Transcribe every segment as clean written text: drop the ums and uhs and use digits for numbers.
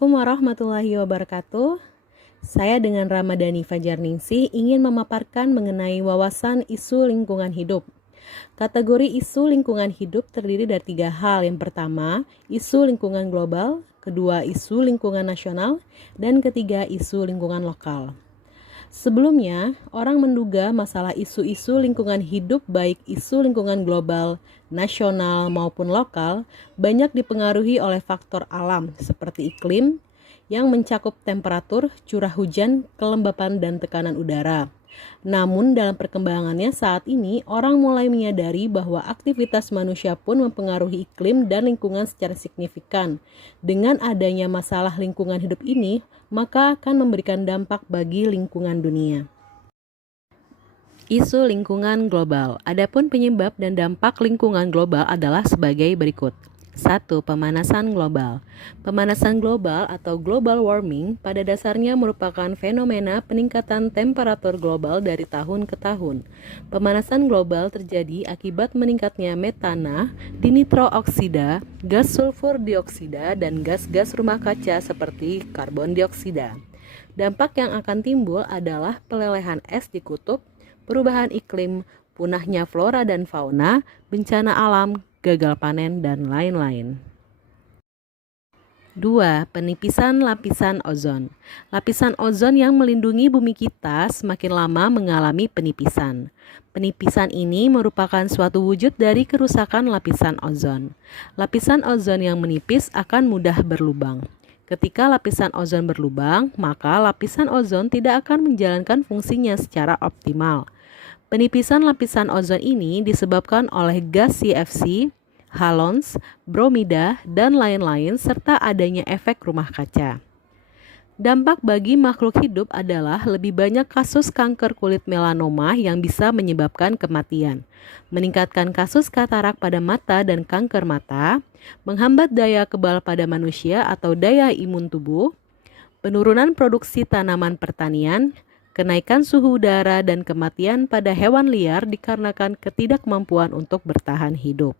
Assalamualaikum warahmatullahi wabarakatuh. Saya dengan Ramadhani Fajarningsih ingin memaparkan mengenai wawasan isu lingkungan hidup. Kategori isu lingkungan hidup terdiri dari 3 hal. Yang pertama, isu lingkungan global, kedua, isu lingkungan nasional, dan ketiga, isu lingkungan lokal. Sebelumnya, orang menduga masalah isu-isu lingkungan hidup baik isu lingkungan global, nasional maupun lokal banyak dipengaruhi oleh faktor alam seperti iklim yang mencakup temperatur, curah hujan, kelembapan, dan tekanan udara. Namun dalam perkembangannya saat ini, orang mulai menyadari bahwa aktivitas manusia pun mempengaruhi iklim dan lingkungan secara signifikan. Dengan adanya masalah lingkungan hidup ini, maka akan memberikan dampak bagi lingkungan dunia. Isu lingkungan global. Adapun penyebab dan dampak lingkungan global adalah sebagai berikut. 1. Pemanasan global. Pemanasan global atau global warming pada dasarnya merupakan fenomena peningkatan temperatur global dari tahun ke tahun. Pemanasan global terjadi akibat meningkatnya metana, dinitrooksida, gas sulfur dioksida, dan gas-gas rumah kaca seperti karbon dioksida. Dampak yang akan timbul adalah pelelehan es di kutub, perubahan iklim, punahnya flora dan fauna, bencana alam, gagal panen, dan lain-lain. 2. Penipisan lapisan ozon. Lapisan ozon yang melindungi bumi kita semakin lama mengalami penipisan. Penipisan ini merupakan suatu wujud dari kerusakan lapisan ozon. Lapisan ozon yang menipis akan mudah berlubang. Ketika lapisan ozon berlubang, maka lapisan ozon tidak akan menjalankan fungsinya secara optimal. Penipisan lapisan ozon ini disebabkan oleh gas CFC, halons, bromida, dan lain-lain serta adanya efek rumah kaca. Dampak bagi makhluk hidup adalah lebih banyak kasus kanker kulit melanoma yang bisa menyebabkan kematian, meningkatkan kasus katarak pada mata dan kanker mata, menghambat daya kebal pada manusia atau daya imun tubuh, penurunan produksi tanaman pertanian, kenaikan suhu udara, dan kematian pada hewan liar dikarenakan ketidakmampuan untuk bertahan hidup.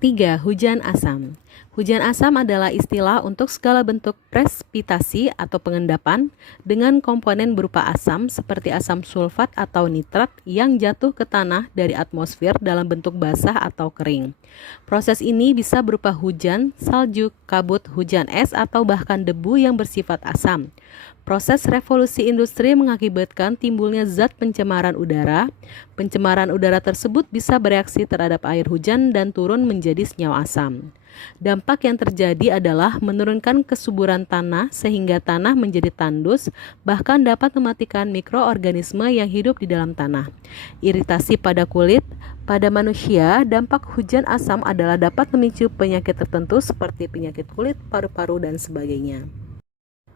3. Hujan asam. Hujan asam adalah istilah untuk segala bentuk presipitasi atau pengendapan dengan komponen berupa asam seperti asam sulfat atau nitrat yang jatuh ke tanah dari atmosfer dalam bentuk basah atau kering. Proses ini bisa berupa hujan, salju, kabut, hujan es, atau bahkan debu yang bersifat asam. Proses revolusi industri mengakibatkan timbulnya zat pencemaran udara. Pencemaran udara tersebut bisa bereaksi terhadap air hujan dan turun menjadi senyawa asam. Dampak yang terjadi adalah menurunkan kesuburan tanah sehingga tanah menjadi tandus, bahkan dapat mematikan mikroorganisme yang hidup di dalam tanah. Iritasi pada kulit. Pada manusia, dampak hujan asam adalah dapat memicu penyakit tertentu seperti penyakit kulit, paru-paru, dan sebagainya.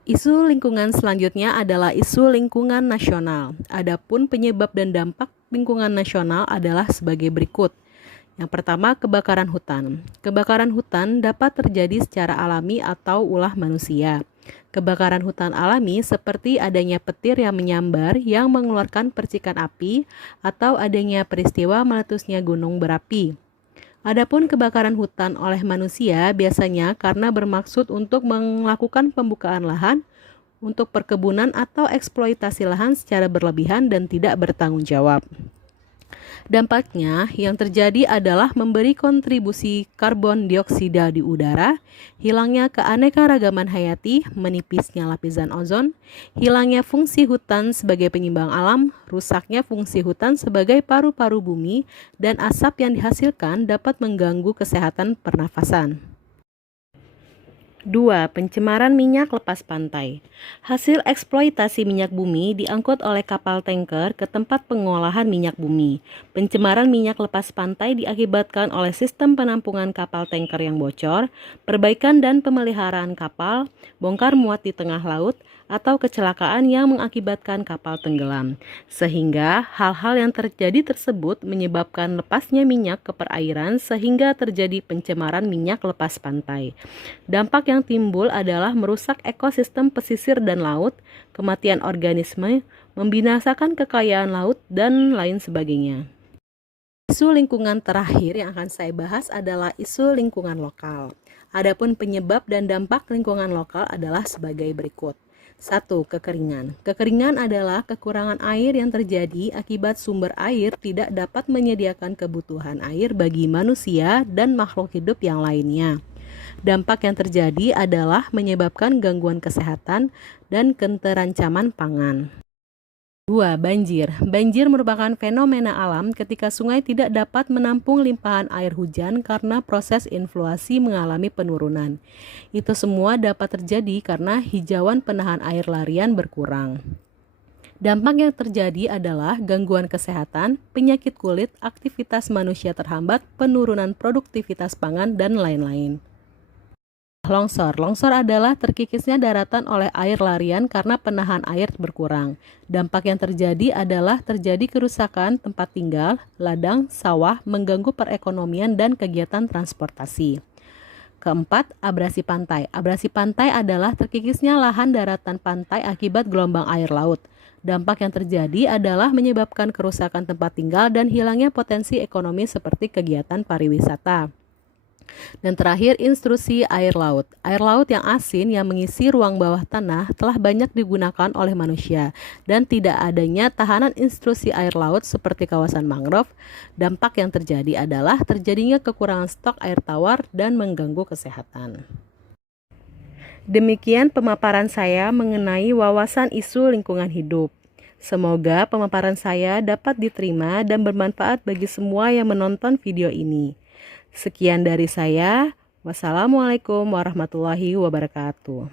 Isu lingkungan selanjutnya adalah isu lingkungan nasional. Adapun penyebab dan dampak lingkungan nasional adalah sebagai berikut. Yang pertama, kebakaran hutan. Kebakaran hutan dapat terjadi secara alami atau ulah manusia. Kebakaran hutan alami seperti adanya petir yang menyambar yang mengeluarkan percikan api atau adanya peristiwa meletusnya gunung berapi. Adapun kebakaran hutan oleh manusia biasanya karena bermaksud untuk melakukan pembukaan lahan untuk perkebunan atau eksploitasi lahan secara berlebihan dan tidak bertanggung jawab. Dampaknya yang terjadi adalah memberi kontribusi karbon dioksida di udara, hilangnya keanekaragaman hayati, menipisnya lapisan ozon, hilangnya fungsi hutan sebagai penyeimbang alam, rusaknya fungsi hutan sebagai paru-paru bumi, dan asap yang dihasilkan dapat mengganggu kesehatan pernafasan. 2. Pencemaran minyak lepas pantai. Hasil eksploitasi minyak bumi diangkut oleh kapal tanker ke tempat pengolahan minyak bumi. Pencemaran minyak lepas pantai diakibatkan oleh sistem penampungan kapal tanker yang bocor, perbaikan dan pemeliharaan kapal, bongkar muat di tengah laut, atau kecelakaan yang mengakibatkan kapal tenggelam. Sehingga hal-hal yang terjadi tersebut menyebabkan lepasnya minyak ke perairan sehingga terjadi pencemaran minyak lepas pantai. Dampak yang timbul adalah merusak ekosistem pesisir dan laut, kematian organisme, membinasakan kekayaan laut, dan lain sebagainya. Isu lingkungan terakhir yang akan saya bahas adalah isu lingkungan lokal. Adapun penyebab dan dampak lingkungan lokal adalah sebagai berikut. 1. Kekeringan. Kekeringan adalah kekurangan air yang terjadi akibat sumber air tidak dapat menyediakan kebutuhan air bagi manusia dan makhluk hidup yang lainnya. Dampak yang terjadi adalah menyebabkan gangguan kesehatan dan keterancaman pangan. 2. Banjir. Banjir merupakan fenomena alam ketika sungai tidak dapat menampung limpahan air hujan karena proses influasi mengalami penurunan. Itu semua dapat terjadi karena hijauan penahan air larian berkurang. Dampak yang terjadi adalah gangguan kesehatan, penyakit kulit, aktivitas manusia terhambat, penurunan produktivitas pangan, dan lain-lain. Longsor. Longsor adalah terkikisnya daratan oleh air larian karena penahan air berkurang. Dampak yang terjadi adalah terjadi kerusakan tempat tinggal, ladang, sawah, mengganggu perekonomian dan kegiatan transportasi. Keempat, abrasi pantai. Abrasi pantai adalah terkikisnya lahan daratan pantai akibat gelombang air laut. Dampak yang terjadi adalah menyebabkan kerusakan tempat tinggal dan hilangnya potensi ekonomi seperti kegiatan pariwisata. Dan terakhir, intrusi air laut. Air laut yang asin yang mengisi ruang bawah tanah telah banyak digunakan oleh manusia dan tidak adanya tahanan intrusi air laut seperti kawasan mangrove. Dampak yang terjadi adalah terjadinya kekurangan stok air tawar dan mengganggu kesehatan. Demikian pemaparan saya mengenai wawasan isu lingkungan hidup. Semoga pemaparan saya dapat diterima dan bermanfaat bagi semua yang menonton video ini. Sekian dari saya. Wassalamualaikum warahmatullahi wabarakatuh.